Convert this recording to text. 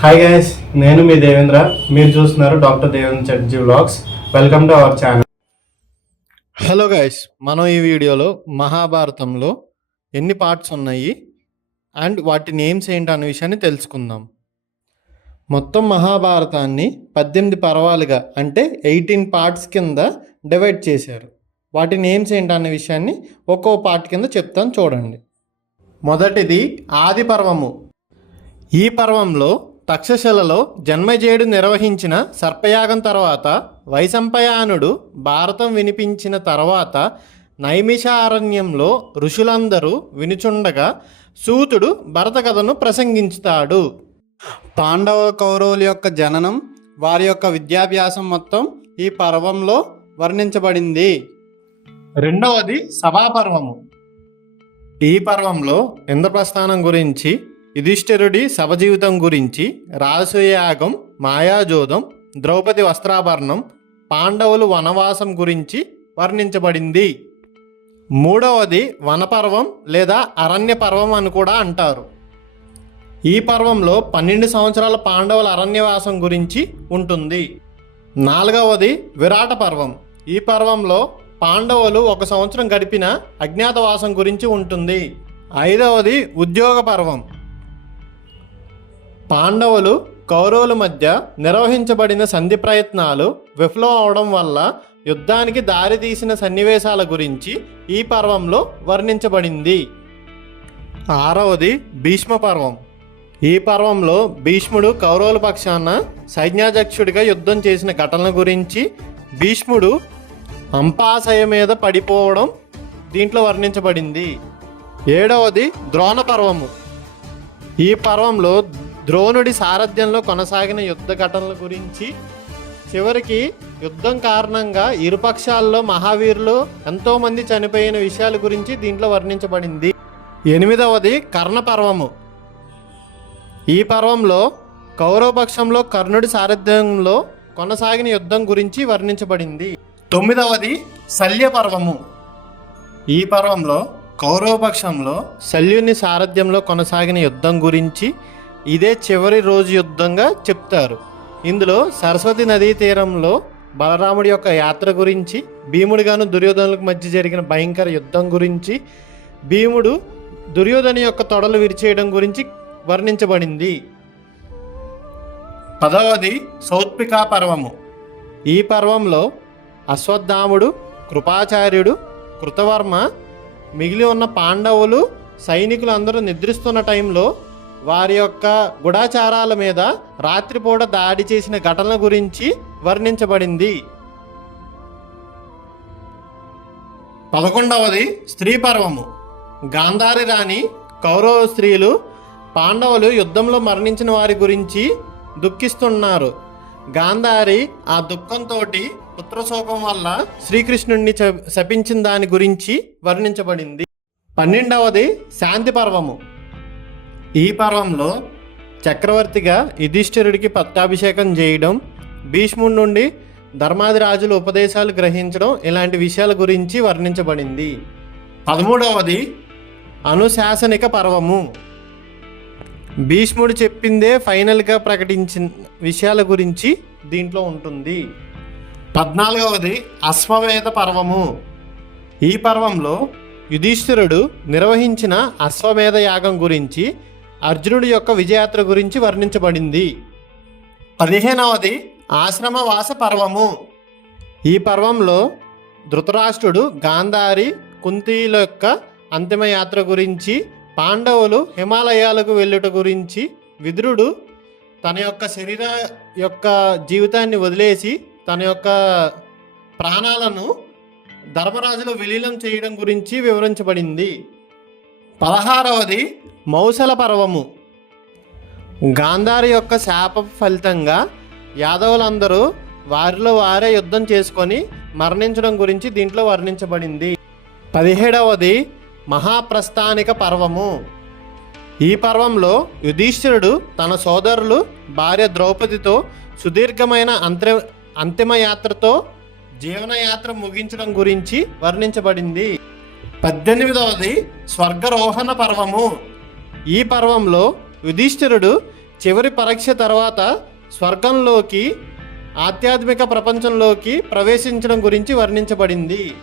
Hi guys, నేను మీ దేవేంద్ర. మీరు చూస్తున్నారు doctor Devendra Chatterjee vlogs. Welcome to our channel. Hello guys, మనం ఈ వీడియోలో మహాభారతంలో ఎన్ని పార్ట్స్ ఉన్నాయి అండ్ వాటి నేమ్స్ ఏంటి అనే విషయాన్ని తెలుసుకుందాం. మొత్తం మహాభారతాన్ని 18 పర్వాలుగా అంటే 18 పార్ట్స్ కింద డివైడ్ చేశారు. వాటి నేమ్స్ ఏంటి అనే విషయాన్ని ఒక్కో పార్ట్ కింద చెప్తాను చూడండి. మొదటిది ఆది పర్వము. ఈ పర్వంలో తక్షశిలలో జన్మజేయుడు నిర్వహించిన సర్పయాగం తర్వాత వైశంపాయనుడు భారతం వినిపించిన తర్వాత నైమిషారణ్యంలో ఋషులందరూ వినుచుండగా సూతుడు భరత కథను ప్రసంగించుతాడు. పాండవ కౌరవుల యొక్క జననం, వారి యొక్క విద్యాభ్యాసం మొత్తం ఈ పర్వంలో వర్ణించబడింది. రెండవది సభాపర్వము. ఈ పర్వంలో ఇంద్రప్రస్థానం గురించి, యుధిష్ఠిరుడి సభ జీవితం గురించి, రాజసూయాగం, మాయాజోదం, ద్రౌపది వస్త్రాభరణం, పాండవులు వనవాసం గురించి వర్ణించబడింది. మూడవది వనపర్వం లేదా అరణ్య పర్వం అని కూడా అంటారు. ఈ పర్వంలో 12 సంవత్సరాల పాండవుల అరణ్యవాసం గురించి ఉంటుంది. నాలుగవది విరాట పర్వం. ఈ పర్వంలో పాండవులు 1 సంవత్సరం గడిపిన అజ్ఞాతవాసం గురించి ఉంటుంది. ఐదవది ఉద్యోగ పర్వం. పాండవులు కౌరవుల మధ్య నిర్వహించబడిన సంధి ప్రయత్నాలు విఫలం అవడం వల్ల యుద్ధానికి దారితీసిన సన్నివేశాల గురించి ఈ పర్వంలో వర్ణించబడింది. ఆరవది భీష్మ పర్వం. ఈ పర్వంలో భీష్ముడు కౌరవుల పక్షాన సైన్యాధ్యక్షుడిగా యుద్ధం చేసిన ఘటనల గురించి, భీష్ముడు అంపాశయ మీద పడిపోవడం దీంట్లో వర్ణించబడింది. ఏడవది ద్రోణ పర్వము. ఈ పర్వంలో ద్రోణుడి సారథ్యంలో కొనసాగిన యుద్ధ ఘటనల గురించి, చివరికి యుద్ధం కారణంగా ఇరుపక్షాల్లో మహావీరులు ఎంతోమంది చనిపోయిన విషయాల గురించి దీంట్లో వర్ణించబడింది. ఎనిమిదవది కర్ణ పర్వము. ఈ పర్వంలో కౌరవపక్షంలో కర్ణుడి సారథ్యంలో కొనసాగిన యుద్ధం గురించి వర్ణించబడింది. తొమ్మిదవది శల్య పర్వము. ఈ పర్వంలో కౌరవపక్షంలో శల్యుని సారథ్యంలో కొనసాగిన యుద్ధం గురించి, ఇదే చివరి రోజు యుద్ధంగా చెప్తారు. ఇందులో సరస్వతి నదీ తీరంలో బలరాముడి యొక్క యాత్ర గురించి, భీముడిగాను దుర్యోధనులకు మధ్య జరిగిన భయంకర యుద్ధం గురించి, భీముడు దుర్యోధను యొక్క తొడలు విరిచేయడం గురించి వర్ణించబడింది. 10వది సౌత్పికా పర్వము. ఈ పర్వంలో అశ్వత్థాముడు, కృపాచార్యుడు, కృతవర్మ, మిగిలి ఉన్న పాండవులు, సైనికులు అందరూ నిద్రిస్తున్న టైంలో వారి యొక్క గుడాచారాల మీద రాత్రిపూట దాడి చేసిన ఘటనల గురించి వర్ణించబడింది. 11వది స్త్రీ పర్వము. గాంధారి రాణి, కౌరవ స్త్రీలు పాండవులు యుద్ధంలో మరణించిన వారి గురించి దుఃఖిస్తున్నారు. గాంధారి ఆ దుఃఖంతో పుత్రశోకం వల్ల శ్రీకృష్ణుడిని శపించిన దాని గురించి వర్ణించబడింది. 12వది శాంతి పర్వము. ఈ పర్వంలో చక్రవర్తిగా యుధిష్ఠిరుడికి పట్టాభిషేకం చేయడం, భీష్ముడి నుండి ధర్మాది రాజులు ఉపదేశాలు గ్రహించడం, ఇలాంటి విషయాల గురించి వర్ణించబడింది. 13వది అనుశాసనిక పర్వము. భీష్ముడు చెప్పిందే ఫైనల్గా ప్రకటించిన విషయాల గురించి దీంట్లో ఉంటుంది. 14వది అశ్వమేధ పర్వము. ఈ పర్వంలో యుధిష్ఠిరుడు నిర్వహించిన అశ్వమేధ యాగం గురించి, అర్జునుడి యొక్క విజయాత్ర గురించి వర్ణించబడింది. 15వది ఆశ్రమవాస పర్వము. ఈ పర్వంలో ధృతరాష్ట్రుడు, గాంధారి, కుంతీల యొక్క అంతిమయాత్ర గురించి, పాండవులు హిమాలయాలకు వెళ్ళుట గురించి, విదురుడు తన యొక్క శరీర యొక్క జీవితాన్ని వదిలేసి తన యొక్క ప్రాణాలను ధర్మరాజులో విలీనం చేయడం గురించి వివరించబడింది. 16వది మౌసల పర్వము. గాంధారి యొక్క శాప ఫలితంగా యాదవులందరూ వారిలో వారే యుద్ధం చేసుకొని మరణించడం గురించి దీంట్లో వర్ణించబడింది. 17వది మహాప్రస్థానిక పర్వము. ఈ పర్వంలో యుధిష్ఠిరుడు తన సోదరులు, భార్య ద్రౌపదితో సుదీర్ఘమైన అంతిమయాత్రతో జీవనయాత్ర ముగించడం గురించి వర్ణించబడింది. 18వది స్వర్గరోహణ పర్వము. ఈ పర్వంలో యుధిష్ఠిరుడు చివరి పరీక్ష తర్వాత స్వర్గంలోకి ఆధ్యాత్మిక ప్రపంచంలోకి ప్రవేశించడం గురించి వర్ణించబడింది.